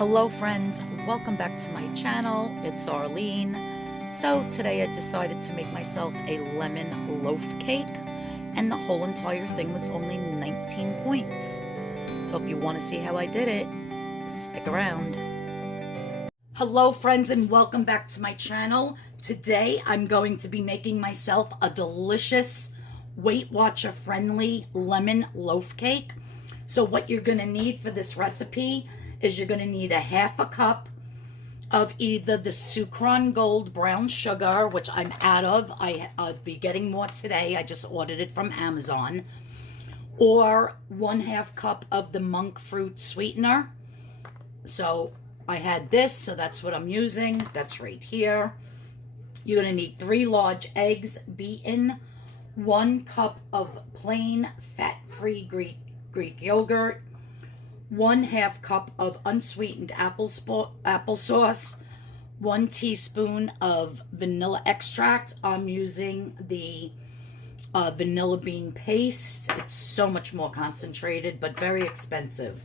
Hello friends, welcome back to my channel. It's Arlene. So today I decided to make myself a lemon loaf cake, and the whole entire thing was only 19 points. So if you want to see how I did it, stick around. Hello friends, and welcome back to my channel. Today I'm going to be making myself a delicious Weight Watcher friendly lemon loaf cake. So what you're going to need for this recipe is you're going to need a half a cup of either the Sukrin gold brown sugar, which I'm out of. I'll be getting more today. I just ordered it from Amazon. Or 1/2 cup of the monk fruit sweetener. So I had this, so that's what I'm using. That's right here. You're going to need 3 large eggs beaten, 1 cup of plain fat-free Greek yogurt, 1/2 cup of unsweetened applesauce, 1 teaspoon of vanilla extract. I'm using the vanilla bean paste. It's so much more concentrated, but very expensive.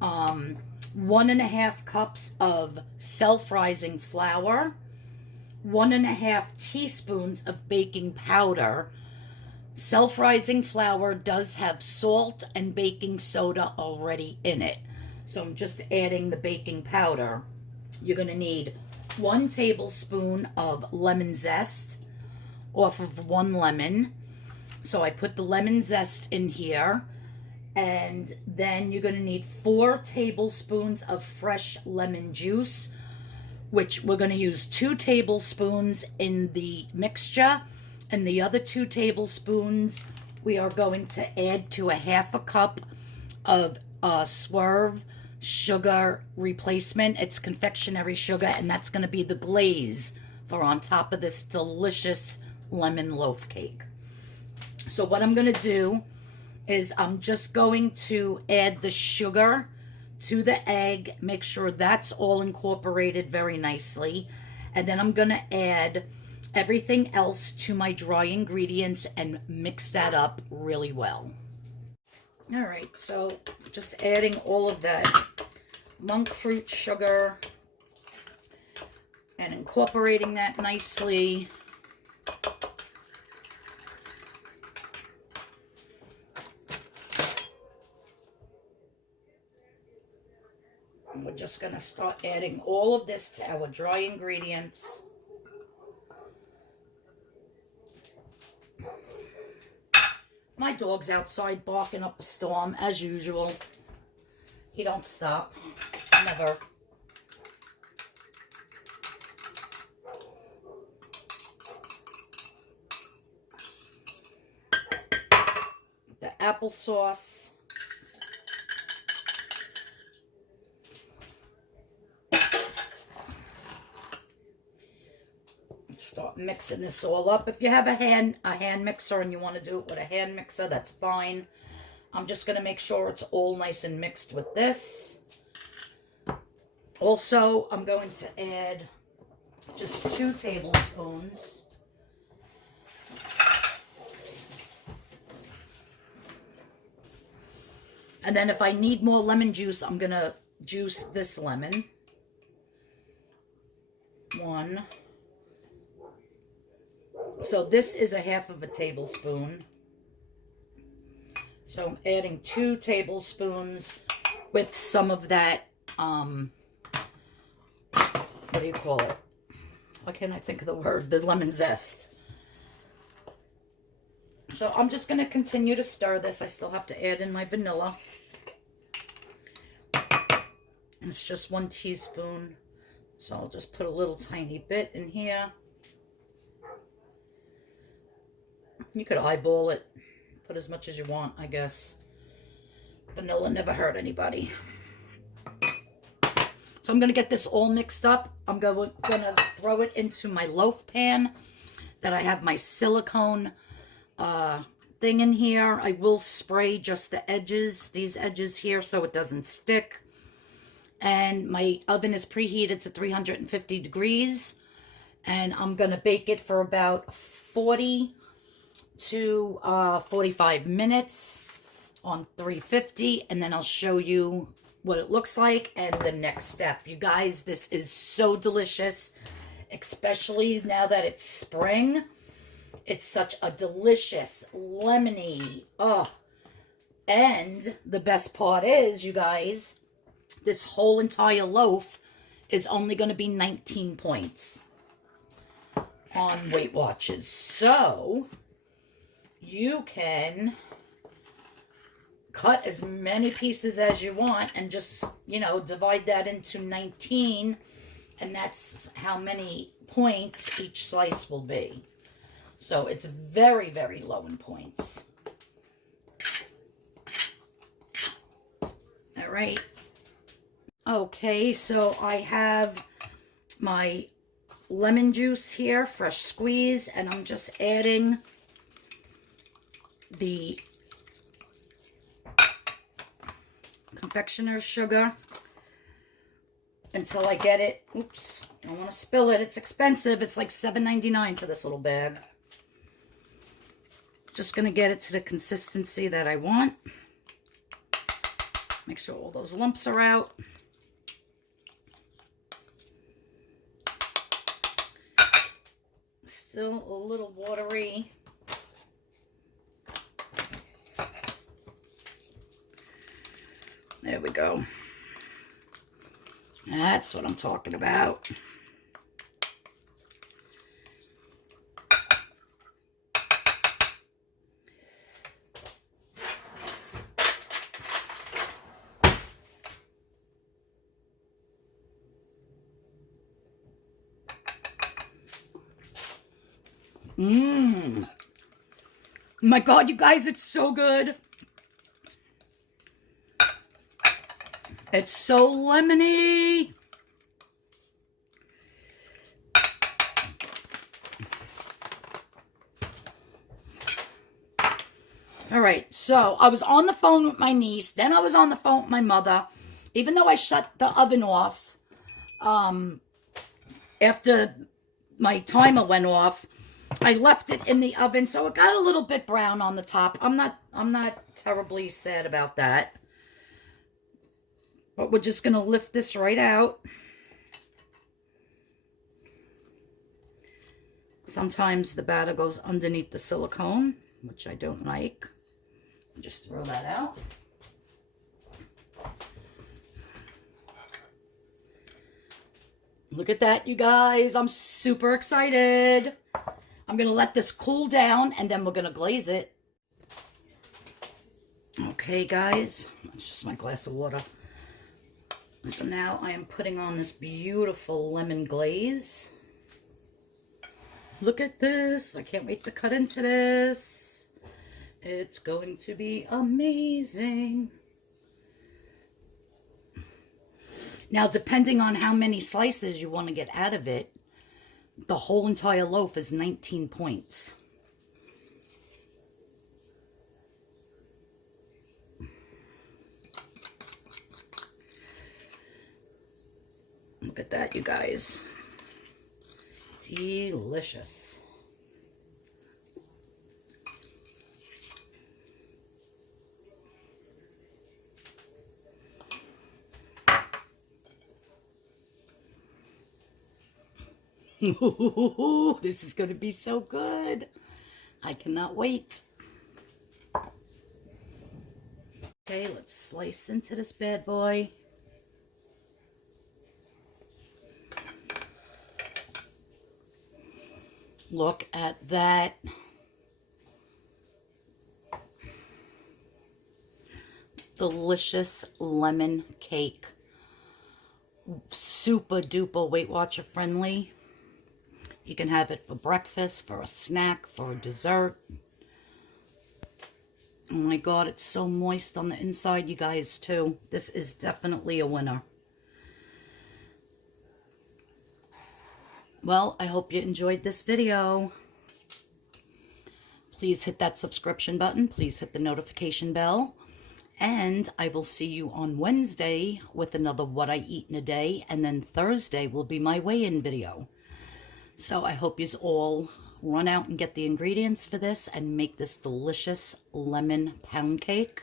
1.5 cups of self-rising flour, 1.5 teaspoons of baking powder. Self-rising flour does have salt and baking soda already in it. So I'm just adding the baking powder. You're going to need 1 tablespoon of lemon zest off of 1 lemon. So I put the lemon zest in here. And then you're going to need 4 tablespoons of fresh lemon juice, which we're going to use 2 tablespoons in the mixture. And the other 2 tablespoons we are going to add to a 1/2 cup of Swerve sugar replacement. It's confectionery sugar, and that's going to be the glaze for on top of this delicious lemon loaf cake. So what I'm going to do is I'm just going to add the sugar to the egg, make sure that's all incorporated very nicely, and then I'm going to add everything else to my dry ingredients and mix that up really well. All right, so just adding all of that monk fruit sugar and incorporating that nicely. And we're just going to start adding all of this to our dry ingredients. My dog's outside barking up a storm, as usual. He don't stop. Never. The applesauce. Start mixing this all up. If you have a hand mixer and you want to do it with a hand mixer, that's fine. I'm just going to make sure it's all nice and mixed with this. Also, I'm going to add just 2 tablespoons. And then if I need more lemon juice, I'm going to juice this lemon. 1. So this is a 1/2 tablespoon. So I'm adding 2 tablespoons with some of that, what do you call it? Why can't I think of the word? The lemon zest. So I'm just going to continue to stir this. I still have to add in my vanilla. And it's just 1 teaspoon. So I'll just put a little tiny bit in here. You could eyeball it, put as much as you want, I guess. Vanilla never hurt anybody. So I'm going to get this all mixed up. I'm going to throw it into my loaf pan that I have my silicone thing in here. I will spray just the edges, these edges here, so it doesn't stick. And my oven is preheated to 350 degrees. And I'm going to bake it for about 40 to 45 minutes on 350, and then I'll show you what it looks like and the next step. You guys, this is so delicious, especially now that it's spring. It's such a delicious, lemony, and the best part is, you guys, this whole entire loaf is only going to be 19 points on Weight Watchers. So you can cut as many pieces as you want and just, you know, divide that into 19, and that's how many points each slice will be. So it's very, very low in points. All right. Okay, so I have my lemon juice here, fresh squeeze, and I'm just adding the confectioner's sugar until I get it. Oops, I don't want to spill it. It's expensive. It's like $7.99 for this little bag. Just going to get it to the consistency that I want. Make sure all those lumps are out. Still a little watery. There we go. That's what I'm talking about. My God, you guys, it's so good. It's so lemony. All right, so I was on the phone with my niece. Then I was on the phone with my mother. Even though I shut the oven off after my timer went off, I left it in the oven, so it got a little bit brown on the top. I'm not terribly sad about that. But we're just going to lift this right out. Sometimes the batter goes underneath the silicone, which I don't like. Just throw that out. Look at that, you guys. I'm super excited. I'm going to let this cool down, and then we're going to glaze it. Okay, guys. That's just my glass of water. So now I am putting on this beautiful lemon glaze. Look at this. I can't wait to cut into this. It's going to be amazing. Now, depending on how many slices you want to get out of it, the whole entire loaf is 19 points. Look at that, you guys. Delicious. Ooh, this is going to be so good. I cannot wait. Okay, let's slice into this bad boy. Look at that. Delicious lemon cake. Super duper Weight Watcher friendly. You can have it for breakfast, for a snack, for a dessert. Oh my God, it's so moist on the inside, you guys, too. This is definitely a winner. Well, I hope you enjoyed this video. Please hit that subscription button. Please hit the notification bell. And I will see you on Wednesday with another What I Eat in a Day. And then Thursday will be my weigh-in video. So I hope you all run out and get the ingredients for this and make this delicious lemon pound cake,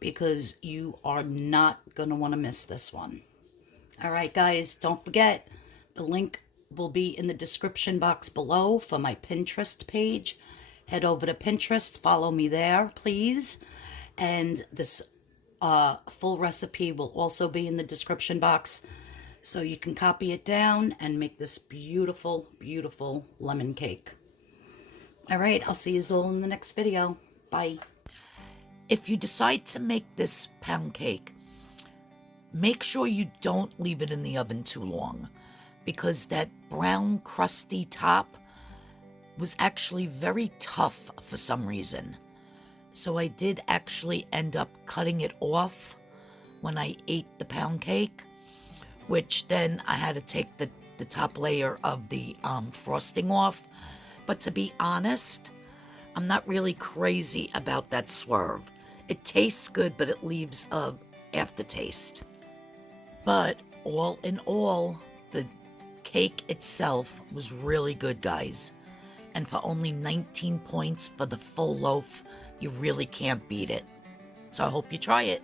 because you are not going to want to miss this one. All right, guys, don't forget, the link will be in the description box below for my Pinterest page. Head over to Pinterest, follow me there, please. And this full recipe will also be in the description box, so you can copy it down and make this beautiful, beautiful lemon cake. All right, I'll see you all in the next video. Bye. If you decide to make this pound cake, make sure you don't leave it in the oven too long, because that brown crusty top was actually very tough for some reason. So I did actually end up cutting it off when I ate the pound cake, which then I had to take the top layer of the frosting off. But to be honest, I'm not really crazy about that Swerve. It tastes good, but it leaves a aftertaste. But all in all, the cake itself was really good, guys. And for only 19 points for the full loaf, you really can't beat it. So I hope you try it.